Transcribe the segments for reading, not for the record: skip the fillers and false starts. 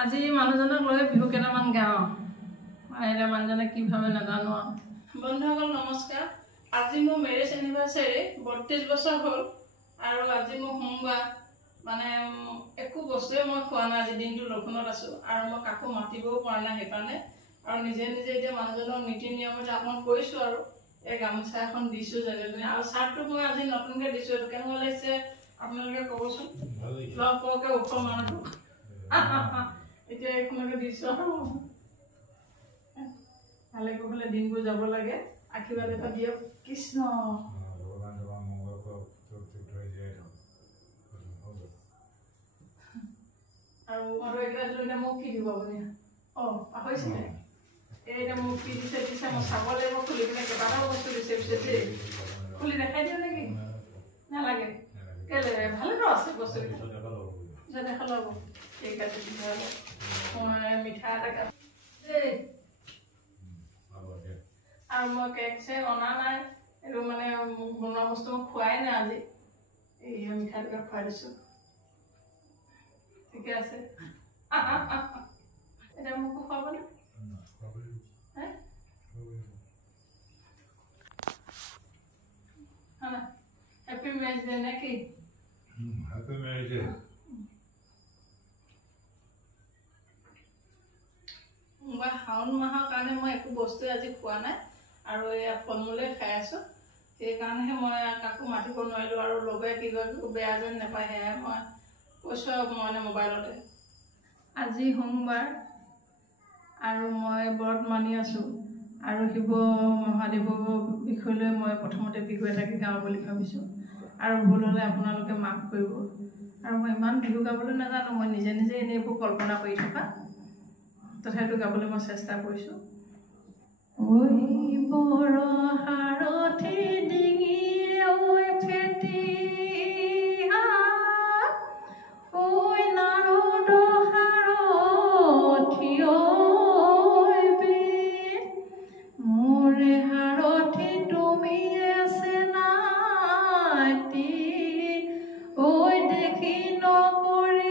আজি মানুহজনক লৈ বিহু কেইটামান গাওঁ এতিয়া মানুহজনে কি ভাবে নাজানো বন্ধুসকল নমস্কাৰ আজি মোৰ মেৰেজ এনিভাৰ্সাৰী 32 বছৰ হ'ল আৰু আজি মোৰ সোমবাৰ মানে একো বস্তুৱে মই খোৱা নাই আজি দিনটো লক্ষণত আছো আৰু মই কাকো মাতিবও পৰা নাই হেকানে আৰু নিজে নিজে এতিয়া মানুহজনৰ নীতি নিয়মতে আপন কৰিছো আৰু এই গামছা এখন দিছো যেনে আৰু চাৰ্টটো মই আজি নতুনকে দিছো কেনেকুৱা লাগিছে আপোনালোকে ক'বচোন লগ পকে ওখ মানুহ এতিয়া এখনকে দিছো ভালে ক'বলে দিনবোৰ যাব লাগে আশীৰ্বাদ এটা দিয়ক কৃষ্ণ আৰু এটা লৈ মোক কি দিব আপুনি পাহৰিছিলে এইটা মোক কি দিছে মই চাব লাগিব খুলি কিনে কেইবাটাও বস্তু দিছে পিছে খুলি দেখাই দিওঁ নেকি নালাগে কেলে ভালেতো আছে বস্তু দেখা ল'ব ঠিক আছে তেতিয়াহ'লে মই মিঠা এটা দেই আৰু মই কেক চেক অনা নাই এইটো মানে বনোৱা বস্তু মই খোৱাই নাই আজি এই মিঠা এটা খুৱাই দিছোঁ ঠিকে আছে এতিয়া মোকো খুৱাবনে হেপী মেৰেজ ডে নে কি হেপী মেৰেজ ডে মই শাওণ মাহৰ কাৰণে মই একো বস্তু আজি খোৱা নাই আৰু এয়া ফল মূলে খাই আছো সেইকাৰণেহে মই কাকো মাতিব নোৱাৰিলো আৰু লগে কিবা বেয়া যেন নাপায় সেয়াই মই কৈছো মানে মোবাইলতে আজি সোমবাৰ আৰু মই ব্ৰত মানি আছো আৰু শিৱ মহাদেৱৰ বিষয়লৈ মই প্ৰথমতে বিহু এটাকে গাওঁ বুলি ভাবিছো আৰু ভুল হ'লে আপোনালোকে মাফ কৰিব আৰু মই ইমান বিহু গাবলৈ নাজানো মই নিজে নিজে এনে এইবোৰ কল্পনা কৰি থকা তথাপিতো গাবলৈ মই চেষ্টা কৰিছো ঐ বৰ হাৰথি ডিঙি ঐ ফেটি ঐ নাৰদ হাৰথি ঐ মোৰে হাৰথি তুমি আছে নাতি ঐ দেখি নকৰিবা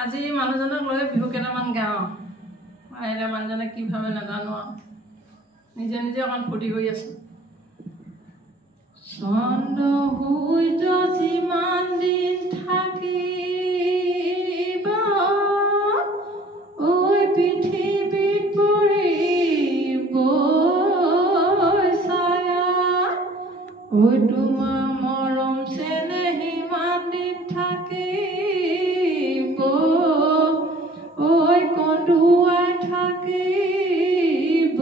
আজি মানুহজনক লৈ বিহু কেইটামান গাওঁ এতিয়া মানুহজনে কি ভাবে নাজানো নিজে নিজে অকণ ফূৰ্তি কৰি আছো চন্দ্ৰ সূৰ্য যিমান দিন থাকিব ঐ পৃথিৱীত পৰিব ছায়া ঐ তোমাৰ মৰম চেনেহ ইমান দিন থাকিব ঐ কন্দুৱাই থাকিব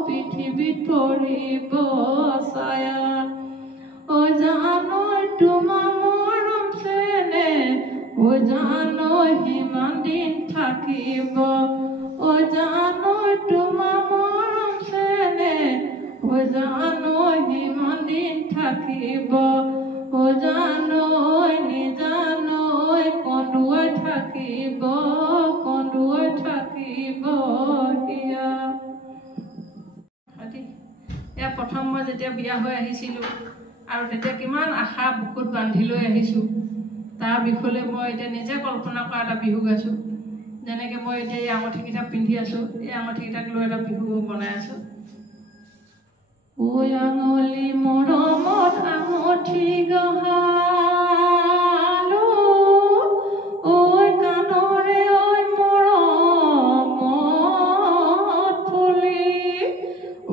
পৃথিৱীত পৰিব ছায়া ও জানো তোমাৰ মৰম চেনেহ ও জানো সিমান দিন থাকিব ও জানো তোমাৰ মৰম চেনেহ ও জানো সিমান দিন থাকিব ও জানো নিজানো কন্দুৱাই থাকিব এয়া প্ৰথম মই যেতিয়া বিয়া হৈ আহিছিলোঁ আৰু তেতিয়া কিমান আশা বুকুত বান্ধি লৈ আহিছোঁ তাৰ বিষয়ে মই এতিয়া নিজে কল্পনা কৰা এটা বিহু গাইছোঁ। যেনেকৈ মই এতিয়া এই আঙুঠিকেইটা পিন্ধি আছোঁ, এই আঙুঠিকেইটাক লৈ এটা বিহু বনাই আছোঁ। ঐ আঙুলি মৰমত আঙুঠি গহালো, ঐ কাণৰে ঐ মৰমত ফুলি,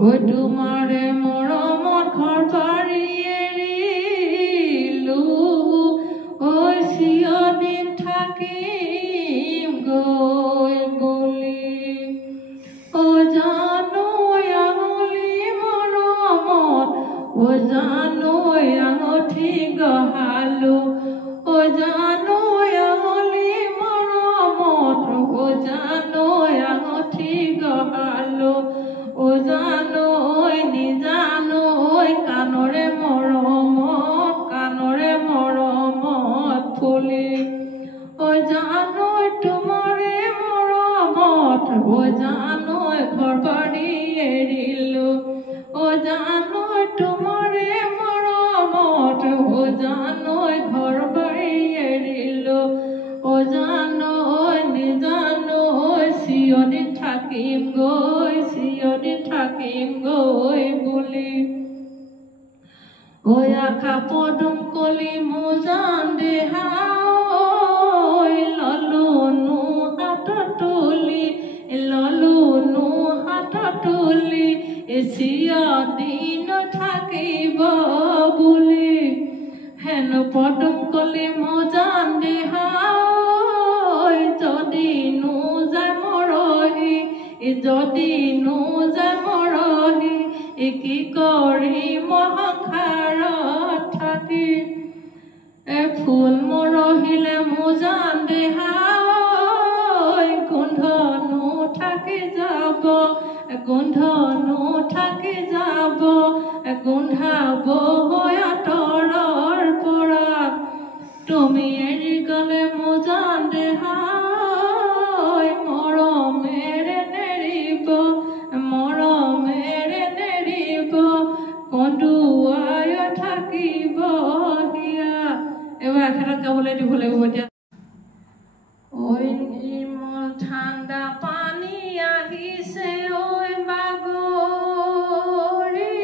ঐ তোমাৰে মৰমত ঘৰ বাৰী এৰিলো, ঐ চিৰদিন থাকিম গৈ বুলি। ঐ জানো আঙুলি মৰমত, ঐ জানো আঙুঠি গহালো, ঐ জানো আঙুলি মৰমত, ঐ জানো আঙুঠি গহালো, ঐ জানো নিজানো কাণৰে মৰমত, কাণৰে মৰমত ফুলি, ঐ জানো তোমাৰে মৰমত, ঐ জানো ঘৰ বাৰী এৰিলো, ঐ জানো তোমাৰে মৰমত, ঐ জানো ঘৰ বাৰী এৰিলো, ঐ জানো নিজানো চিৰদিন থাকিম গৈ, চিৰদিন থাকিম গৈ বুলি। ঐ আশা পদুম কলি মোজান দেহা, ললোনো হাতত তুলি, ললোনো হাতত তুলি, চিৰদিন থাকিব বুলি। হেনো পদুম কলি মোজান দেহা, যদি নোযায় মৰহি, যদি নোযায় মৰহি, কি কৰিম সংসাৰত থাকি। ফুল মৰহিলে মোজান দেহা, গোন্ধনো থাকি যাব, গোন্ধনো থাকি যাব, গোন্ধাব আঁতৰৰ পৰা। তুমি এৰি গ'লে মোজান দেহা, মৰমেৰে নেৰিব, মৰমেৰে নেৰিব, কন্দুৱাই থাকিব হিয়া। এইবাৰ এখেতক গাবলৈ দিব লাগিব এতিয়া। ঐ নিৰ্মল ঠাণ্ডা পানী আহিছে ঐ বাগৰি,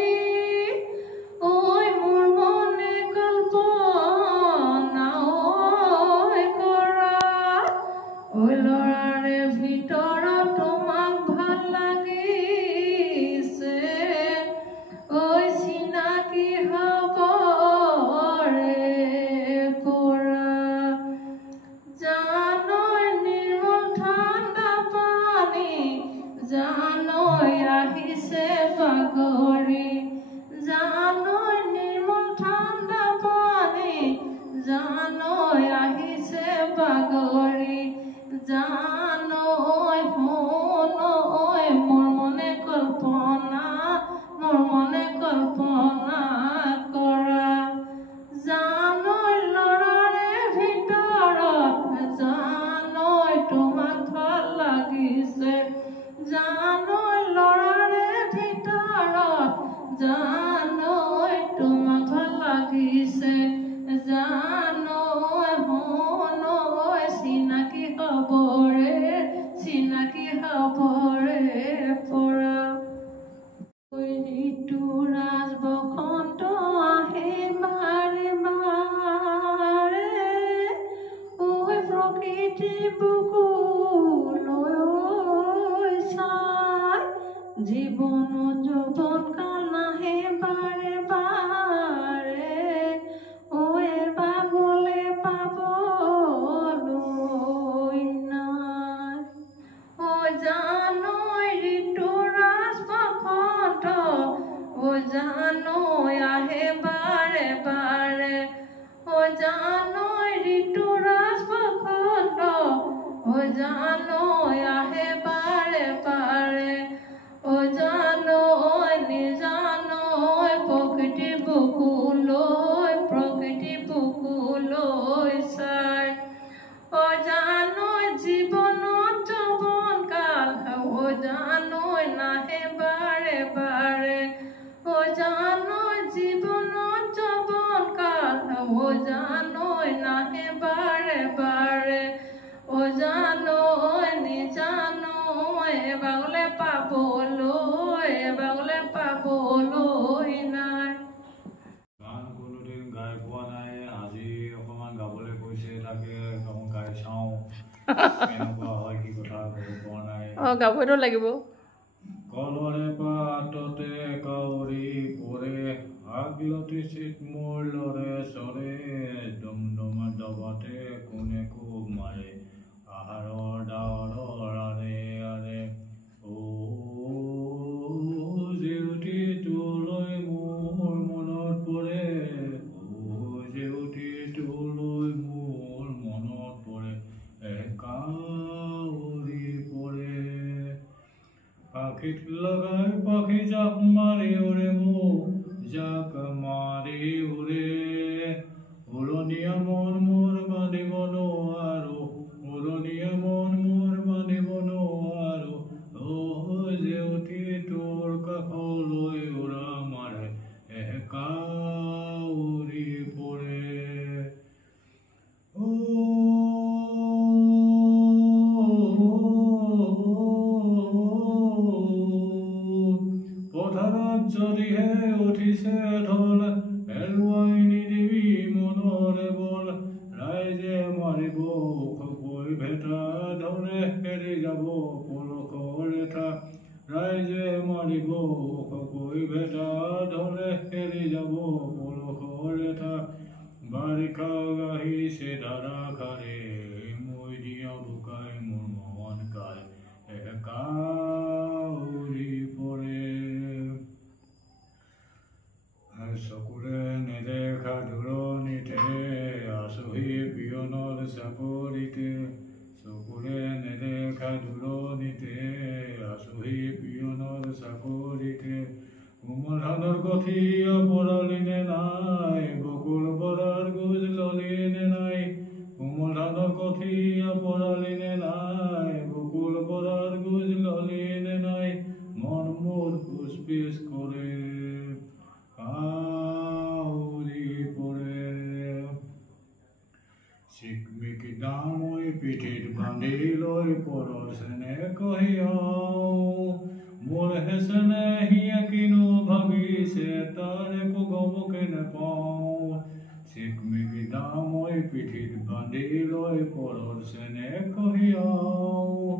ঐ মোৰ মনে কল্পনা কৰা, ঐ ল'ৰাৰে ভিতৰত তোমাক ভাল লাগিছে, ঐ চিনাকি হ'ব ৰে পৰা। জানৈ নিৰ্মল ঠাণ্ডা পানী, জানৈ আহিছে বাগৰি, জানৈ নিৰ্মল ঠাণ্ডা পানী, জানৈ আহিছে বাগৰি, জানৈ শুন মোৰ মনে কল্পনা, মোৰ মনে কল্পনা কৰা। জানৈ ল'ৰাৰে ভিতৰত, জানৈ তোমাক ভাল লাগিছে, জানৈ ল'ৰাৰে ভিতৰত, জানৈ তোমাক ভাল লাগিছে, জানৈ শুন চিনাকি হ'ব ৰে, চিনাকি হ'ব ৰে পৰা। ঋতুৰাজ বসন্ত আহে বাৰে বাৰে, ঐ প্ৰকৃতি বুকুলৈ চাই, জীৱন যৌৱন কাল নাহে বাৰে বাৰে, ঐ এবাৰ গ'লে পাবলৈ নাই। ঐ জানৈ ঋতুৰাজ বসন্ত, ঐ জানৈ আহে বাৰে বাৰে, ঐ জানৈ ঋতুৰাজ বসন্ত, ঐ জানৈ আহে বাৰে বাৰে, ঐ জানৈ নিজানৈ প্ৰকৃতি বুকুলৈ, প্ৰকৃতি বুকুলৈ চাই, ঐ জানৈ জীৱনত যৌৱন কাল, ঐ জানৈ নাহে বাৰে বাৰে, ঐ ও জানই জীবনত যৌবন কাল ও জানই নাহে বাৰে বাৰে ও জানই নিজানই এবাৰলে পাবলৈ নাই। গান কোনোদিন গাই পোৱা নাই, আজি অকণমান গাবলৈ কৈছে, তাকে অকণমান গাই চাওঁ কেনেকুৱা হয়, কি কথা ক'ব পৰা নাই। গাবইতো লাগিব। কলৰে পাততে কাউৰী পৰে, আগলতি চিত মোৰ লৰে চৰে, ডমডমা দবাতে কোনে কোব মাৰে, আহাৰৰ ডাৱৰৰ আৰে আৰে। ও জেউতি তোলৈ মোৰ মনত পৰে, ও জেউতি তোলৈ মোৰ মনত পৰে, কাউৰী পৰে। পাখিত লগাই পাখি জাপ মাৰি উৰে মোক, জাক মাৰি উৰে, উৰণীয়া মন মোৰ বান্ধিব নোৱাৰো, উৰণীয়া মন মোৰ বান্ধিব নোৱাৰো। ও জেউতি তোৰ কাষলৈ উৰা মাৰে, কাউৰী পৰে। পথাৰত যদিহে উঠিছে ঢল, হেৰুৱাই নিদিবি মনৰে বল, ৰাইজে মাৰিব ওখকৈ ভেটা, ধৰে এৰি যাব পলসৰ লেঠা, ৰাইজে মাৰিব ওখকৈ ভেটা, ধৰে এৰি যাব পলসৰ লেঠা। বাৰিষা আহিছে ধাৰাসাৰে, মই দিয়া বোকাই মোৰ মন কায়, কাউৰী পৰে। চকুৰে নেদেখা দূৰণিতে, আছহি পিয়নৰ চাকৰিতে, চকুৰে নেদেখা দূৰণিতে, আছহি পিয়নৰ চাকৰিতে। কোমল ধানৰ কঠীয়া পৰালিনে নাই, বকুল বৰাৰ গোজ ললিনে নাই, কোমল ধানৰ কঠীয়া পৰালিনে নাই, বকুল বৰাৰ গোজ ললিনে নাই, মন মোৰ কোচ পিচ কৰে, কাউৰী পৰে। চিকমিকি দামৈ পিঠিত বান্ধি লৈ পৰৰ চেনে কঢ়িয়াওঁ, মোৰ হেচেনেহিয়ে কিনো ভাবিছে, তাৰ একো গমকে নেপাওঁ। চিকমিকি দামৈ পিঠিত বান্ধি লৈ পৰৰ চেনে কঢ়িয়াওঁ,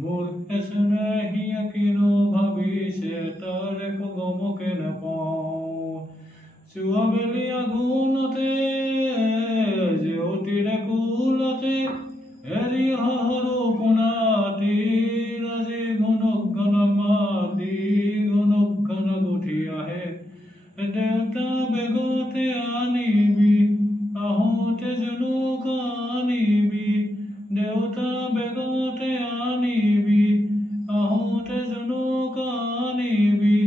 মোৰ হেচেনেহিয়ে কিনো ভাবিছে, তাৰ একো গমকে নেপাওঁ। চুৱাবেলি আঘোণতে জেউতিৰে কুলতে, এৰি হৰো পোনাতি, ৰাজি ঘনক ঘন মাতি, ঘনক ঘন গুঠি আহে, দেউতা বেগতে আনিবি, আহোঁতে জুনুকা আনিবি, দেউতা বেগতে আনিবি, আহোঁতে জুনুকা আনিবি।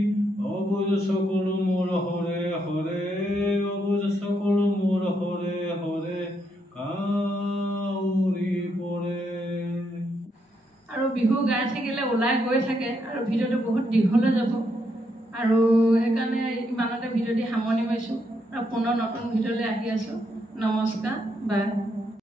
অবুজ চকুলো মোৰ হৰে হৰে, অবুজ চকুলো মোৰ হৰে হৰে, কাউৰী পৰে। আৰু বিহু গাই থাকিলে ওলাই গৈ থাকে, আৰু ভিডিঅ'টো বহুত দীঘলৈ যাব, আৰু সেইকাৰণে ইমানতে ভিডিঅ'টি সামৰণি মাৰিছোঁ, আৰু পুনৰ নতুন ভিডিঅ'লৈ আহি আছোঁ। নমস্কাৰ, বাই।